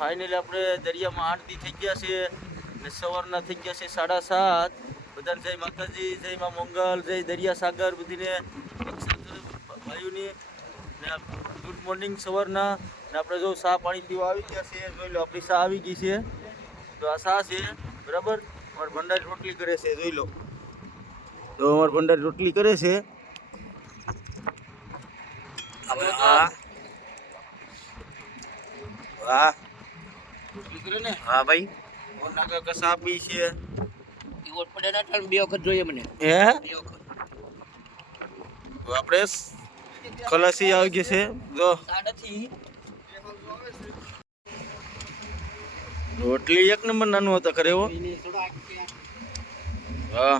Finally આપણે દરિયામાં આરતી થઈ ગયા છે ને સવારના થઈ ગયા છે 7:30. બધાને જય માતાજી, જય મા મંગલ, જય દરિયા સાગર બધીને ભાઈઓની ને ગુડ મોર્નિંગ સવારના. ને આપણે જો ચા પાણી પીવા આવી ગયા છે. જોઈ લો આપણી ચા આવી ગઈ છે. તો આ ચા છે બરાબર. અમારે ભંડારી રોટલી કરે છે, જોઈ લો. તો અમારે ભંડારી રોટલી કરે છે. વાહ રોટલી કરે ને. હા ભાઈ, નાકા કસા બી છે. ઈવોટ પડે ના ટાઈમ 2 વખત જોઈએ મને. હે 2 વખત. તો આપણે ખલાસી આવી ગઈ છે. જો સાડાથી રોટલી એક નંબર નાનું હતા કરે એવો. હા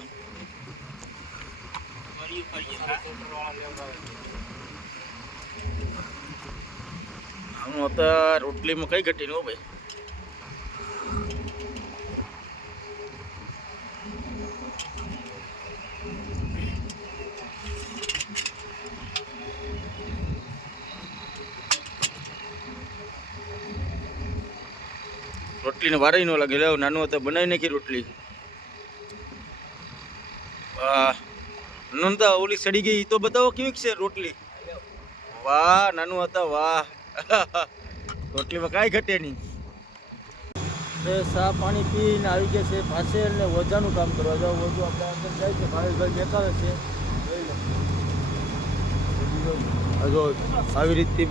આનું હતા રોટલીમાં કઈ ઘટી નો ભાઈ. રોટલીને વારે ન લાગે. લેવ નાનું હતા બનાવી નાખી રોટલી. વાહ નોંધા ઓલી સડી ગઈ તો બતાવો કેવી છે રોટલી. વાહ નાનું હતા વાહ. રોટલીમાં કાંઈ ઘટે નહીં. ચા પાણી પીને આવી ગયા છે પાસે ને ઓજાનું કામ કરવા જાવ. ઓજો આપણે અંદર જાય છે, ભાવેશભાઈ બેકાવે છે. જો આવી રીતે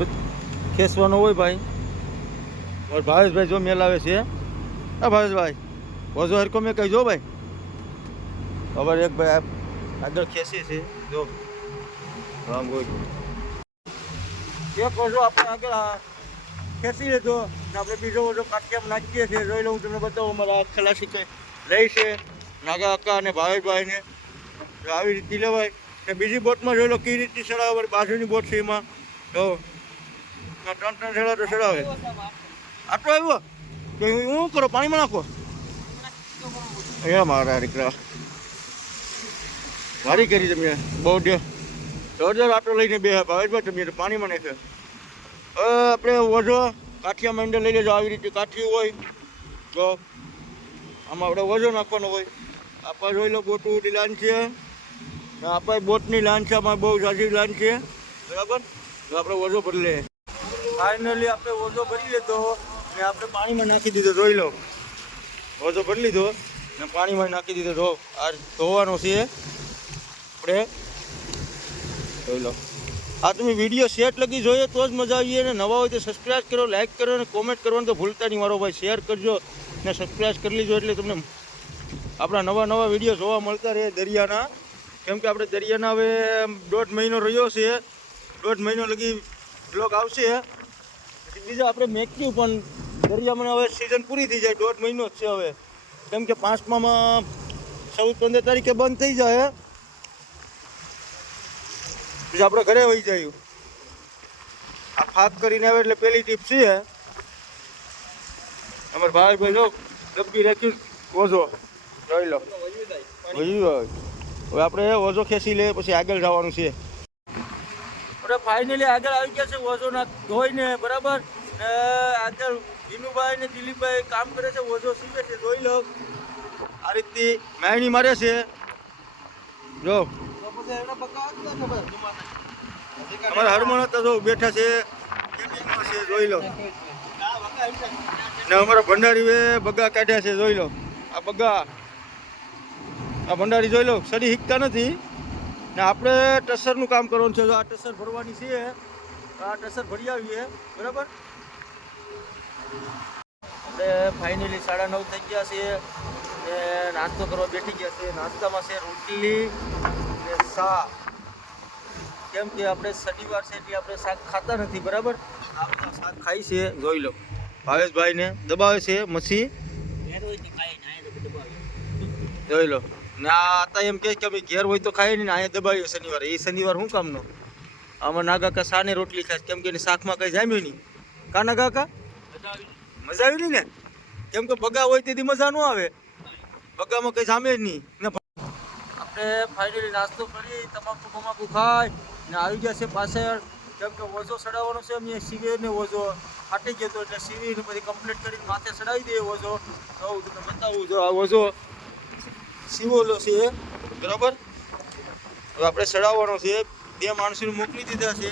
ખેંચવાનો હોય ભાઈ. ભાવેશભાઈ જો મેલાવે છે. હા ભાવેશભાઈ ઓજો હરકો મેં કહી જો ભાઈ. ખબર એક ભાઈ આગળ ખેંચે છે. જો આમ એક ઓજો આપણે આગળ ખેંચી લીધો ને આપણે બીજો ઓજો કાઠિયામાં નાખીએ છીએ. જોઈ લો હું તમને બતાવું. અમારા ખલાસી કઈ રહી છે નાગા અક્કા અને ભાવેશભાઈને. આવી રીતે લેવાય ને બીજી બોટમાં જોઈ લો કઈ રીતે ચડાવે. બાજુની બોટ છે એમાં તો 3 ચડા તો ચડાવે. આટલો આવ્યો તો હું કરો પાણીમાં નાખો. એ મારા દીકરા ભારી કરી તમે બહુ જોરદાર આટલો લઈને બે ભાવેશભાઈ તમે પાણીમાં નાખે. આપણે ઓછો કાઠિયા મંડળ લઈ લેજો. આવી રીતે કાઠિયું હોય તો આમાં આપણે ઓછો નાખવાનો હોય. આપણે જોઈ લો બોટની લાઈન છે. આપણે બોટની લાઈન છે, આમાં બહુ સારી લાઈન છે બરાબર. તો આપણે ઓછો ભરી લે. ફાઇનલી આપણે ઓછો ભરી લેતો ને આપણે પાણીમાં નાખી દીધો. જોઈ લો ઓછો ભરી લીધો ને પાણીમાં નાખી દીધો. ધો આ ધોવાનો છે આપણે. જોઈ લો આ તમે વિડીયો સેટ લગી જોઈએ તો જ મજા આવીએ. ને નવા હોય તો સબસ્ક્રાઈબ કરો, લાઈક કરો અને કોમેન્ટ કરવાનું તો ભૂલતા નહીં મારો ભાઈ. શેર કરજો ને સબસ્ક્રાઈબ કરી લીજો એટલે તમને આપણા નવા વિડીયો જોવા મળતા રહે દરિયાના. કેમ કે આપણે દરિયાના હવે 1.5 મહિનો રહ્યો છે. 1.5 મહિનો લગી બ્લોગ આવશે. પછી બીજા આપણે મેક્યું પણ દરિયામાં હવે સિઝન પૂરી થઈ જાય. 1.5 મહિનો જ છે હવે. કેમ કે 5માં 14-15 તારીખે બંધ થઈ જાય. પછી આપણે ઘરે વહી જાય. આ ફાક કરીને આવે એટલે પહેલી ટીપ છે અમારે ભાઈ જો ડબકી રાખ્યું ઓઝો. જોઈ લો હવે આપણે ઓઝો ખેંચી લે પછી આગળ જવાનું છે. આપણે ફાઇનલી આગળ આવી ગયા છે ઓઝો ના ધોઈને બરાબર. આગળ વિનુભાઈ ને દિલીપભાઈ કામ કરે છે, ઓઝો સીવે છે. જોઈ લો આ રીતે મેણી મારે છે. જો અમારા હરમણ હતા જો બેઠા છે. જોઈ લો ને અમારા ભંડારી બગા કાઢ્યા છે. જોઈ લો આ બગા આ ભંડારી જોઈ લો સડી હિકતા નથી ને આપણે ટસરનું કામ કરવાનું છે. જો આ ટસર ભરવાની છે. આ ટસર ભરી આવીએ બરાબર. આપણે ફાઇનલી 9:30 થઈ ગયા છે ને નાસ્તો કરવા બેઠી ગયા છે. નાસ્તામાં છે રોટલી ને શાક. કેમ કે આપણે શનિવાર છે એટલે આપણે શાક ખાતા નથી બરાબર. આપણે શાક ખાઈ છે. જોઈ લો ભાવેશભાઈને દબાવે છે મચ્છી. જોઈ લો ને આ હતા એમ કે અમે ઘેર હોય તો ખાઈએ ને અહીંયા દબાવીએ શનિવારે. એ શનિવાર શું કામનો? આમાં નાગા કા શાને રોટલી ખાય કેમ કે શાકમાં કંઈ જામ્યું નહીં. કા નાગા કા મજા આવી નહીં ને. કેમ કે બગા હોય તેથી મજા ન આવે. બગામાં કંઈ જામે જ નહીં ને. આપણે ફાઇનલી નાસ્તો કરી તમાકુ ખાઈ ને આવી ગયા છે પાછળ કેમ કે ઓઝો ચડાવવાનો છે અમે સીવીને ઓઝો ફાટી ગયો હતો એટલે સીવીને પછી કમ્પ્લીટ કરીને માથે ચડાવી દઈએ ઓઝો. તો તમને બતાવું જો આ ઓઝો સીવોલો છે બરાબર. હવે આપણે ચડાવવાનો છે. 2 માણસોને મોકલી દીધા છે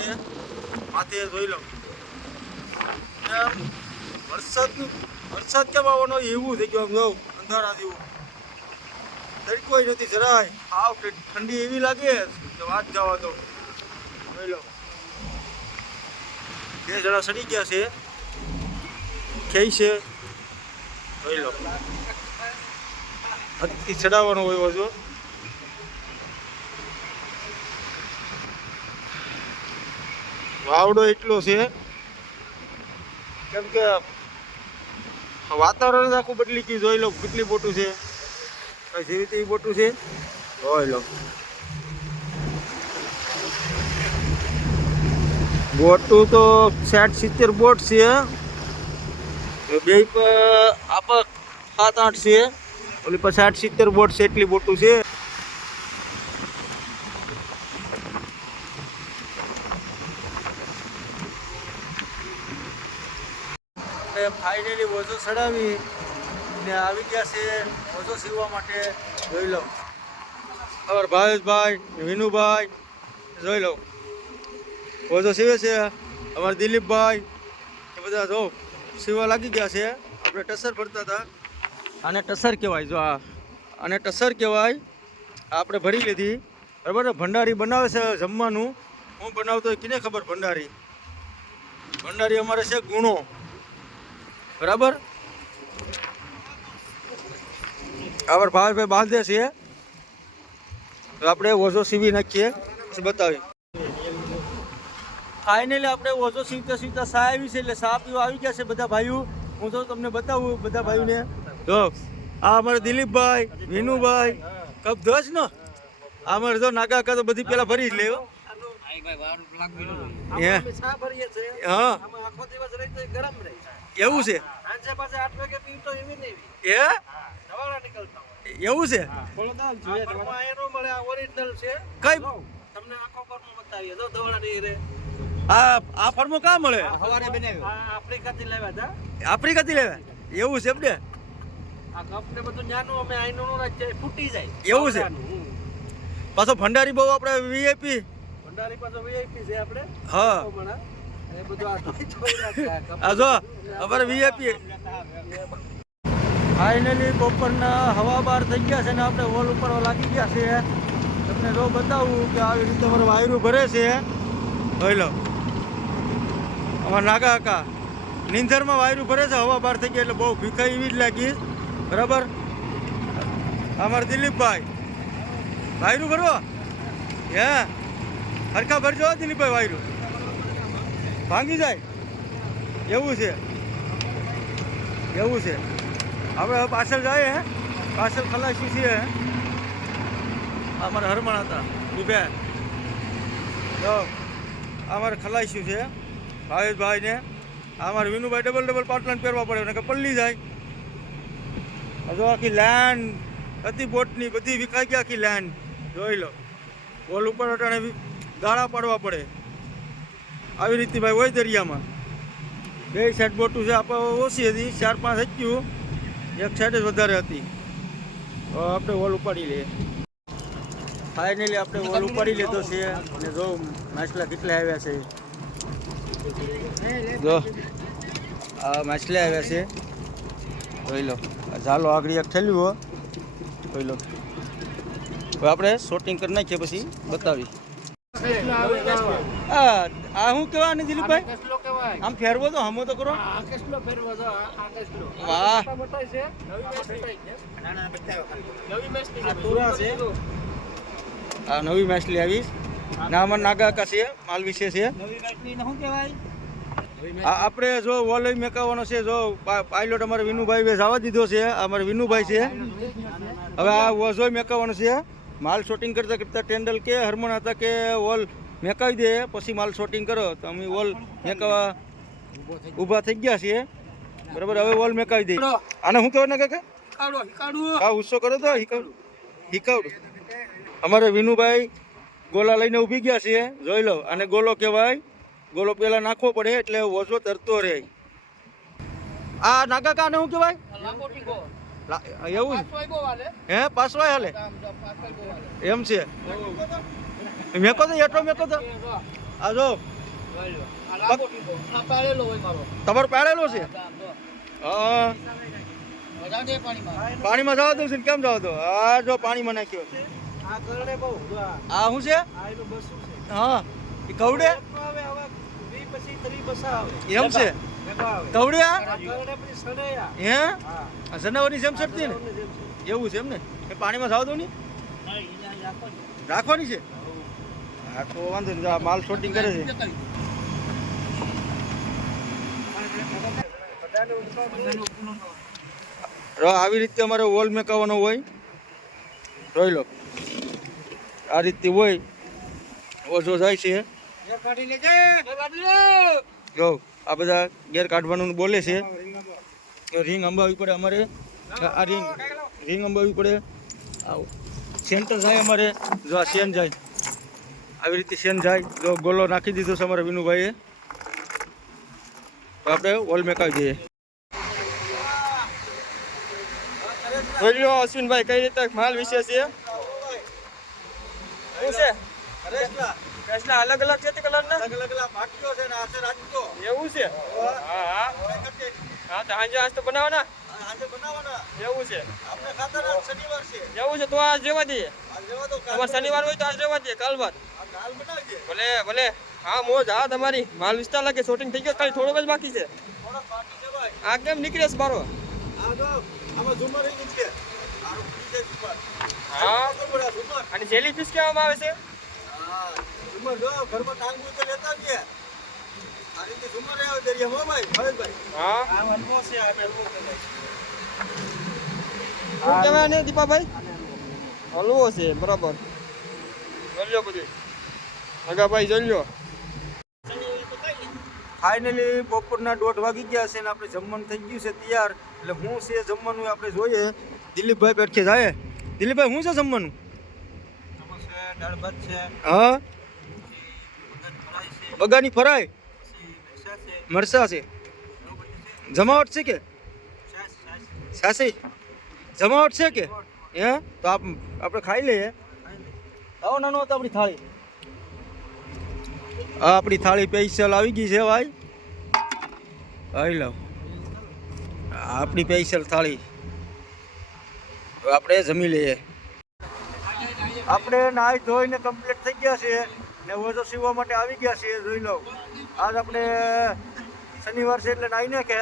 માથે. જોઈ લો વરસાદ કેમ આવવાનો એવું થઈ ગયું. આમ જો અંધારા જેવું તડકો નથી જરાય. આવ ઠંડી એવી લાગે કે વાત જવા દો. જોઈ લો 2 જણા સડી ગયા છે ખેઈ છે. જોઈ લો હદથી ચડાવવાનો હોય જો. વાવડો એટલો છે કેમ કે વાતાવરણ આખું બદલી ગયું. જોઈ લો કેટલી બોટું છે. જેવી તેવી બોટું છે. જોઈ લો બોટું તો 60-70 બોટ છે. બે આપ 7-8 છે. ઓલી પર 60-70 બોટ છે. એટલી બોટું છે. ફાઇનલી ઓઝો ચડાવી ને આવી ગયા છે ઓઝો સીવવા માટે. જોઈ લો અમારા ભાવેશભાઈ વિનુભાઈ જોઈ લો ઓઝો સીવે છે. અમારા દિલીપભાઈ એ બધા જો સીવવા લાગી ગયા છે. આપણે ટસર ભરતા હતા. આને ટસર કહેવાય. જો આને ટસર કહેવાય. આપણે ભરી લીધી બરાબર. ભંડારી બનાવે છે જમવાનું. હું બનાવતો હોય કિને ખબર. ભંડારી અમારે છે ગુણો બરાબર. આवर ભાઈ બાંધે છે. તો આપણે ઓઝો સીવી નાખીએ પછી બતાવી. ફાઇનલી આપણે ઓઝો સીવતા સા આવી છે એટલે સા પીવા આવી ગયા છે બધા ભાઈઓ. હું તો તમને બતાવું બધા ભાઈઓને. તો આ અમારે દિલીપભાઈ વિનુભાઈ કપ ધોજ ને. અમારે જો નાગા કા તો બધી પેલા ભરી જ લે. હા એવું છે. એવું છે. આ ફરમો કા મળે. આફ્રિકાથી લેવા. એવું છે એમને. ફૂટી જાય એવું છે. પાછો ભંડારી બહુ આપણે વીઆઈપી. હા આ જો અમારે વીઆઈપી. ફાઇનલી બપોરના હવા બાર થઈ ગયા છે ને આપણે વોલ ઉપર લાગી ગયા છે. તમને જો બતાવું કે આવી રીતે અમારે વાયરું ભરે છે. જોઈ લો અમારા નાગા કાકા નીંદરમાં વાયરું ભરે છે. હવા બાર થઈ ગયા એટલે બહુ ભીખાઈ એવી જ લાગી બરાબર. અમારા દિલીપભાઈ વાયરું ભરવો હે હરખા ભરજો દિલીપભાઈ. વાયરું ભાંગી જાય એવું છે. એવું છે. આપણે પાછળ જાય પાછળ ખલાસી છીએ. અમારા હરમણ હતા બીબે. તો અમારે ખલાસ્યું છે ભાવેશભાઈને. અમારે વિનુભાઈ ડબલ પાટલાને પહેરવા પડે ને કે પલ્લી જાય. હજુ આખી લાઈન હતી બોટની બધી વિખાઈ ગયા. આખી લાઈન જોઈ લો. વોલ ઉપર અટાણે ગાળા પાડવા પડે. આવી રીતે ભાઈ હોય દરિયામાં. 2 સાઈડ બોટું છે. આપણે ઓછી હતી 4-5 હચ્યું. એક સાઈડ જ વધારે હતી. તો આપણે વોલ ઉપાડી લઈએ. ફાઇનલી આપણે વોલ ઉપાડી લીધો છે. અને જો માછલા કેટલા આવ્યા છે. જો આ માછલા આવ્યા છે. જોઈ લો ઝાલો આગળ એક ઠેલ્યું જોઈ લો. હવે આપણે શોટિંગ કરી નાખીએ પછી બતાવી. આ હું કેવા ને દિલીપભાઈ આમ ફેરવો તો હમો તો કરો. વાહ આ નવી માછલી આવી ના. અમાર નાગા કાકા છે માલ વિશે છે. આપણે જો વોલ મેકાવાનો છે. જો પાયલોટ અમારે વિનુભાઈ જવા દીધો છે. અમારે વિનુભાઈ છે. હવે આ વોઝો મેકાવાનો છે. માલ શોટિંગ કરતા કરતા ટેન્ડલ કે હરમણ હતા કે વોલ મેકાવી દે પછી માલ શોટિંગ કરો. તો અમે વોલ મેકાવા ઊભા થઈ ગયા છીએ બરાબર. હવે વોલ મેકાવી દઈએ. આને શું કહેવાય ને કાકા. હા ઉત્સો કરો તો હિકાવડું. અમારે વિનુભાઈ ગોલા લઈને ઊભી ગયા છીએ. જોઈ લો આને ગોલો કહેવાય. ગોલો પહેલા નાખવો પડે એટલે ઓછો તરતો રહે. આ નાગા કાને શું કહેવાય? એવું હે? પાસવાય હાલે એમ છે? મેકો તો એટલો મેકો તો આ જો તમારો પાડેલો છે. હા પાણીમાં જવા દઉં છું. કેમ જવા દો? આ જો પાણીમાં નાખ્યો. આ શું છે? હા એ કવડે એમ છે? કવડે હે સનાવરની જેમ ચડતી ને એવું છે એમ ને? એ પાણીમાં જવા દો ને રાખવાની છે. હા તો વાંધો નહીં. માલ શોટિંગ કરે છે. આવી રીતે અમારે વોલ મેકાવાનો હોય. જોઈ લો આ રીતે હોય. ઓછો જાય છે. જો આ બધા ગેર કાઢવાનું બોલે છે. રિંગ અંબાવી પડે અમારે. આ રિંગ અંબાવી પડે. સેન્ટર જાય અમારે. જો આ સેન જાય આવી રીતે સેન જાય. જો ગોલો નાખી દીધો છે અમારે વિનુભાઈએ. તો આપણે વોલ મેકાવી દઈએ. જોઈ લો અશ્વિનભાઈ કઈ રીતે માલ વિશે છે. શું છે? કૃષ્ણા અલગ અલગ છે કલર ના? અલગ અલગ પાટીઓ છે ને આ છે રાજકો. એવું છે? હા હા હા તો આજે આજ તો બનાવવાના. આજે બનાવવાના એવું છે. આપણે ખાતર શનિવાર છે. એવું છે તો આજ જેવા દઈએ. આજ જેવા દો. તમારે શનિવાર હોય તો આજ જેવા દઈએ. કાલ બાદ કાલ બનાવી દે. ભલે ભલે. હા મોજ. હા તમારી માલ વિસ્તાર લાગે. શૂટિંગ થઈ ગયો. ખાલી થોડોક જ બાકી છે. થોડોક બાકી છે ભાઈ. આ કેમ નીકળે છે બારો? આ જો આમાં ઝુમર રહી છે. આરો ફ્રી છે ઝુમર. હા ઝુમર. અને જેલી ફિશ કહેવામાં આવે છે. હા ઝુમર જો ઘરમાં ટાંગું તો લેતા જ છે. આ રીતે ઝુમર આવે દરિયા હો ભાઈ ભરતભાઈ. હા આ હલવો છે. આ હલવો કહેવાય. શું કહેવાય ને દીપાભાઈ? હલવો છે બરાબર. જોઈ લો બધું ભાઈ જોઈ લો. ફાઇનલી બપોરના 1:30 વાગી ગયા છે ને આપણે જમવાનું થઈ ગયું છે તૈયાર. એટલે હું છે જમવાનું આપણે જોઈએ. દિલીપભાઈ પેટકે જાય. દિલીપભાઈ શું છે જમવાનું? દાળ ભાત છે. હા બગાની ફરાય મરસા છે. જમાવટ છે કે સાસી જમાવટ છે કે હે? તો આપણે ખાઈ લઈએ. આવો નાનો હતો આપણી થાળી. આ આપણી થાળી સ્પેશિયલ આવી ગઈ છે ભાઈ. આવી લો આપણી સ્પેશિયલ થાળી. આપણે જમી લઈએ. આપણે નાહી ધોઈને કમ્પ્લીટ થઈ ગયા છે ને ઓછો સીવવા માટે આવી ગયા છીએ. જોઈ લો આજ આપણે શનિવાર છે એટલે નાહી નાખે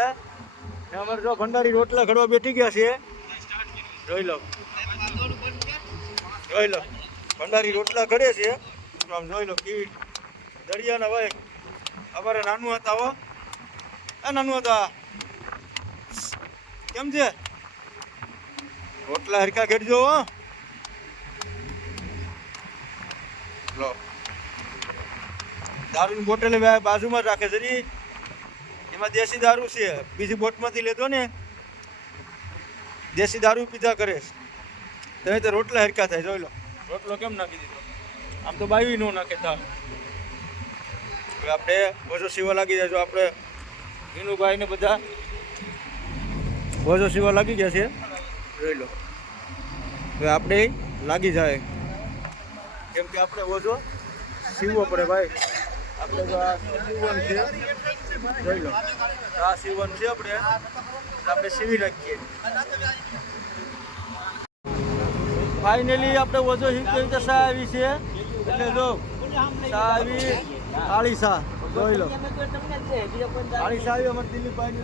ને અમારે જો ભંડારી રોટલા ઘડવા બેઠી ગયા છે. જોઈ લો ભંડારી રોટલા ઘડે છે. આમ જોઈ લો કેવી દરિયાના ભાઈ. અમારે નાનું હતા હો. આ નાનું હતા કેમ છે? રોટલા હરખા ઘડજો હો. લો દારૂની બોટલ બાજુમાં રાખે જરી. એમાં દેશી દારૂ છે. બીજી બોટમાંથી લેતો ને દેશી દારૂ પીધા કરે. તમે તો રોટલા હરખા થાય. જોઈ લો રોટલો કેમ નાખી દીધો. આમ તો બાવી નો નાખે તા. હવે આપણે ઓછો સીવા લાગી જાય. જો આપણે વિનુભાઈ ને બધા ઓછો સીવા લાગી ગયા છે. જોઈ લો હવે આપણે લાગી જાય કેમ કે આપણે ઓછો સીવવો પડે ભાઈ. આપણે તો આ સીવવાનું છે. જોઈ લો આ સીવવાનું છે. આપણે સીવી નાખીએ. ફાઇનલી આપણે ઓછો સીવતી રીતે સા આવી છે. એટલે જો સા આવી કાળી સા. જોઈ લો કાળી સા આવી અમારે દિલીપભાઈ.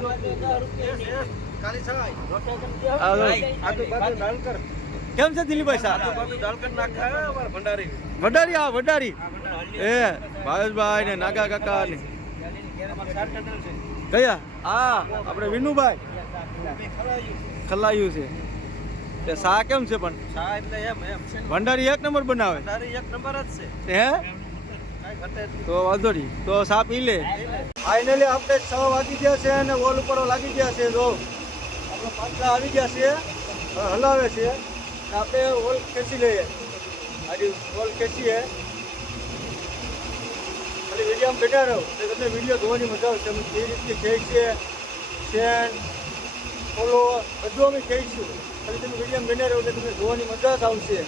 કેમ છે દિલીપભાઈ સા? ભંડારી હા ભંડારી એ ભાવેશભાઈ ને નાગા કાકા ને કયા? હા આપણે વિનુભાઈ ખલાયું છે. તે સા કેમ છે પણ? ભંડારી એક નંબર બનાવે. એક નંબર જ છે હે? તો વાંધો નહીં તો સા પી લે. ફાઇનલી આપણે 6 વાગી ગયા છે અને વોલ ઉપર લાગી ગયા છે. જો આપણે પાછા આવી ગયા છે. હલાવે છે આપણે વોલ ખેંચી લઈએ. આજે વોલ ખેંચીએ ખાલી વિડીયો બેઠા રહો તો તમને વિડીયો જોવાની મજા આવશે. અમે કઈ રીતે ખેંચ છે ચેન ફોલો બધું અમે ખેંચીશું. ખાલી તમે વિડીયો બેઠા રહો એટલે તમને જોવાની મજા જ આવશે.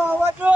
આવાજો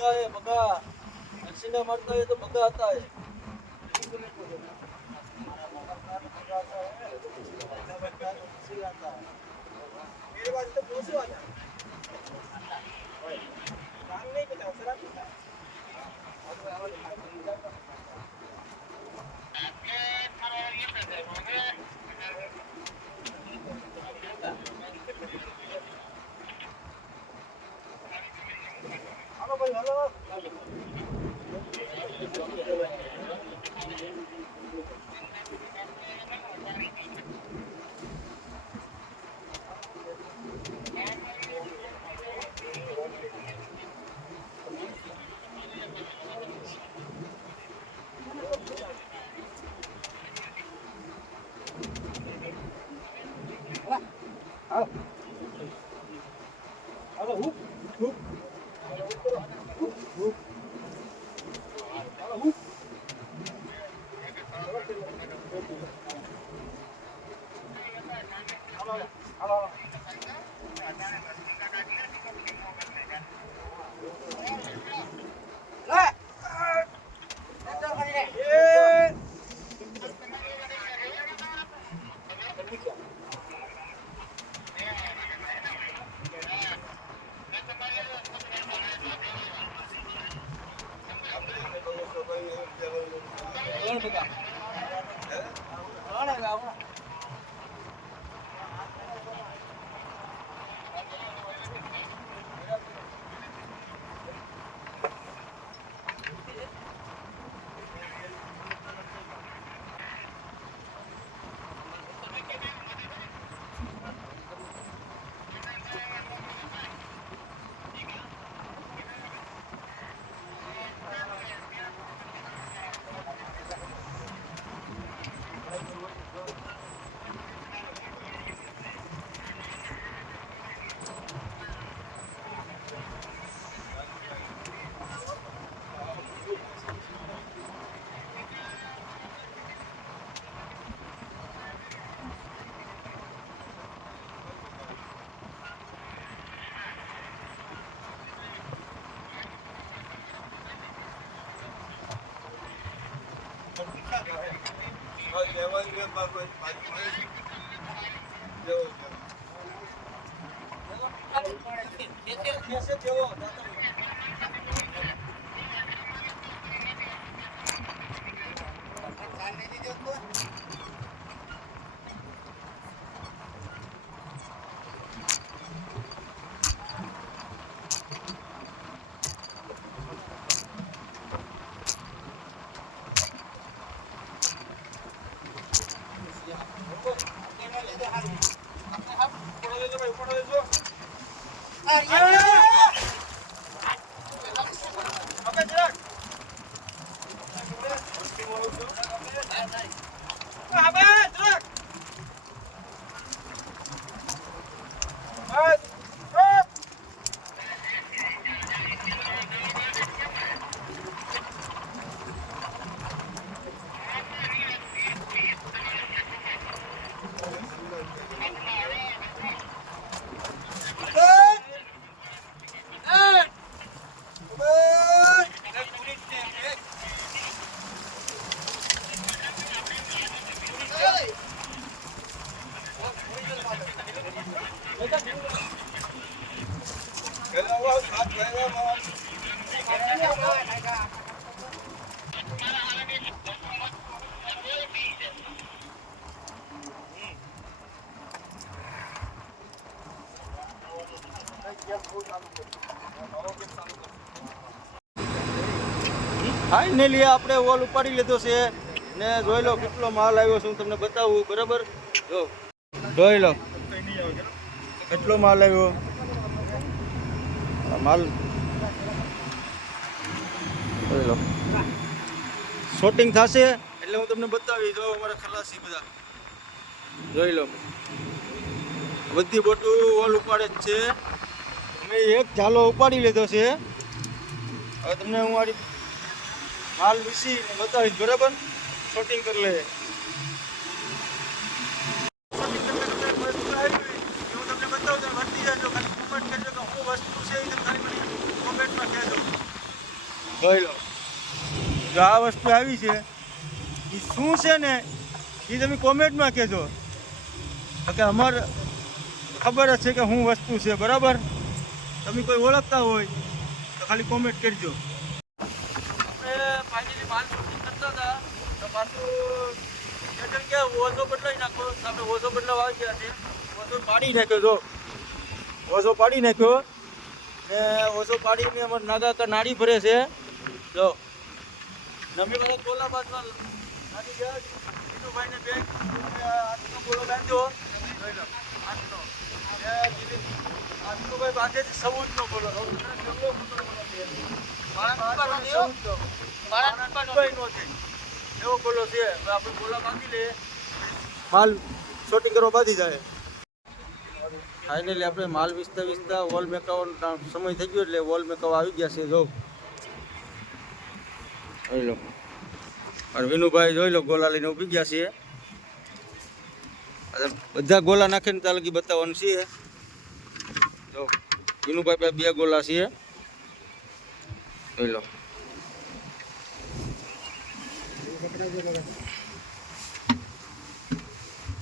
बगा है बगा एक्सीडेंट मारता है तो बगा आता है मेरे पास तो पूछो आता है नाम नहीं पता सर हेलो भाई hello hello hoop hoop hoop hello hoop hello कैसे थे वो ફાઇનલી આપણે વોલ ઉપાડી લીધો છે ને જોઈ લો કેટલો માલ આવ્યો છે હું તમને બતાવું બરાબર જો જોઈ લો કેટલો માલ આવ્યો માલ જોઈ લો શોટિંગ થશે એટલે હું તમને બતાવી જો અમારા ખલાસી બધા જોઈ લો બધી બોટું વોલ ઉપાડે જ છે અમે એક ઝાલો ઉપાડી લીધો છે હવે તમને હું મારી માલ વિસી બતાવીશ બરાબર શોટિંગ કરી લે હું તમને બતાવું તમે વર્તી જાજો ખાલી કોમેન્ટ કરજો કે શું વસ્તુ છે એ તમે ખાલી મને કોમેન્ટમાં કહેજો જોઈ લો. જો આ વસ્તુ આવી છે એ શું છે ને એ તમે કોમેન્ટમાં કહેજો. કે અમારે ખબર જ છે કે શું વસ્તુ છે, બરાબર? તમે કોઈ ઓળખતા હોય તો ખાલી કોમેન્ટ કરજો. આપણે ફાઇનલી માલ શૂટિંગ કરતા હતા તો પાછું પેટર્ન કે ઓછો બદલાઈ નાખો. આપણે ઓછો બદલાવ આવી ગયા છે. ઓછો પાડી નાખ્યો. જો ઓછો પાડી નાખ્યો ને ઓછો પાડીને અમારે નાગા નાડી ભરે છે. જો નમી વાળા ગોલા બાદમાં નાડી ગયા. ભાઈને બેગ આટલો ગોળો બાંધ્યો. જોઈ લો આટલો ભાઈ બાંધે છે 14નો ગોળો. એવો ગોળો છે. આપણે ગોલા બાંધી લે માલ શૂટિંગ કરવા બાંધી જાય. ફાઇનલી આપણે માલ વિસ્તા વોલ મેકવાનો સમય થઈ ગયો એટલે વોલ મેકવા આવી ગયા છે. જો જોઈ લો અને વિનુભાઈ જોઈ લો ગોલા લઈને ઉભી ગયા છે. બધા ગોલા નાખીને ત્યાં લગી બતાવવાનું છે. જો વિનુભાઈ પાસે 2 ગોલા છે. જોઈ લો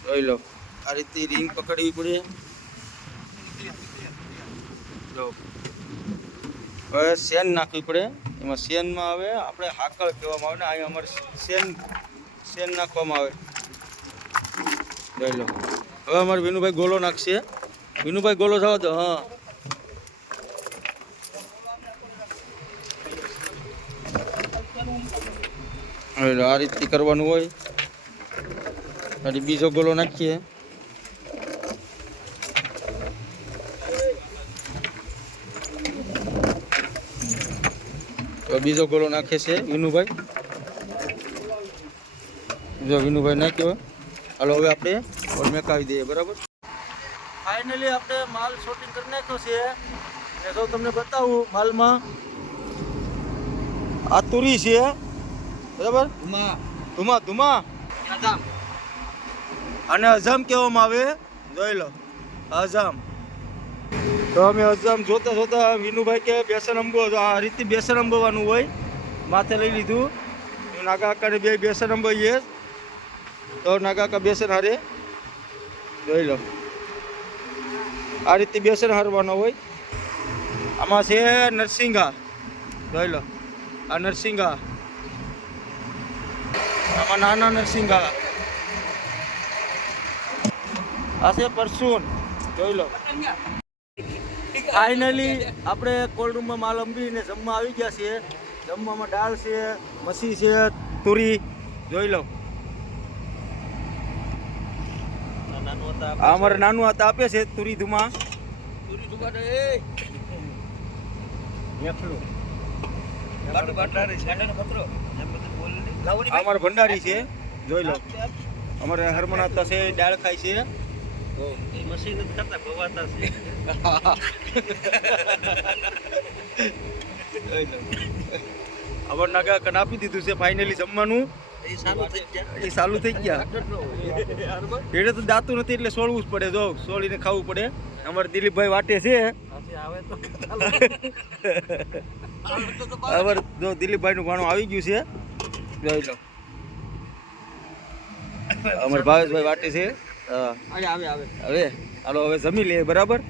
જોઈ લો આ રીતે રીંગ પકડવી પડે. જો હવે શેન નાખવી પડે. એમાં શેનમાં આવે આપણે હાકળ કહેવામાં આવે ને અહીં અમારે શેન નાખવામાં આવે. જોઈ લો હવે અમારે વિનુભાઈ ગોલો નાખશે. વિનુભાઈ ગોલો થવા દો. હા આ રીતે કરવાનું હોય. અને બીજો ગોલો નાખીએ. બીજો ગોળો નાખે છે વિનુભાઈ. જો વિનુભાઈ નાખ્યો. હાલો હવે આપણે ઓર મેકાવી દઈએ, બરાબર? ફાઇનલી આપણે માલ શૂટિંગ કરી નાખ્યો છે. એ તો તમને બતાવું માલમાં આ તુરી છે, બરાબર? ધુમા અને અઝમ કહેવામાં આવે. જોઈ લો અઝમ. તો અમે અઝમ જોતા વિનુભાઈ કે બેસન અંબો. આ રીતે બેસન અંબવાનું હોય. માથે લઈ લીધું. નાગા કાકાને 2 બેસન અંબાઈએ તો નાગા કાકા બેસન હારે. જોઈ લો આ રીતે બેસન હારવાનો હોય. આમાં છે નરસિંગા. જોઈ લો આ નરસિંગા. આમાં નાના નરસિંગા. આ છે પરસૂન. જોઈ લો ફાઇનલી આપણે કોલ્ડ રૂમમાં માલ અંબીને જમવા આવી ગયા છીએ. જમવામાં દાળ છે, મસી છે, તુરી. જોઈ લો અમારે નાનું હાથ આપે છે તુરી ધુમા. અમારે ભંડારી છે. જોઈ લો અમારે હરમન હતા છે દાળ ખાય છે. મશીન કરતા ભવાતા છે. અમાર નાગા કન આપી દીધું છે ફાઇનલી જમવાનું. એ ચાલુ થઈ ગયા. એટલે તો દાતું નથી એટલે સોળવું જ પડે. જો સોળીને ખાવું પડે. અમારે દિલીપભાઈ વાટે છે. હવે જો દિલીપભાઈનું ગાણું આવી ગયું છે. જોઈ લો અમારે ભાવેશભાઈ વાટે છે. હવે હાલો હવે જમી લે, બરાબર?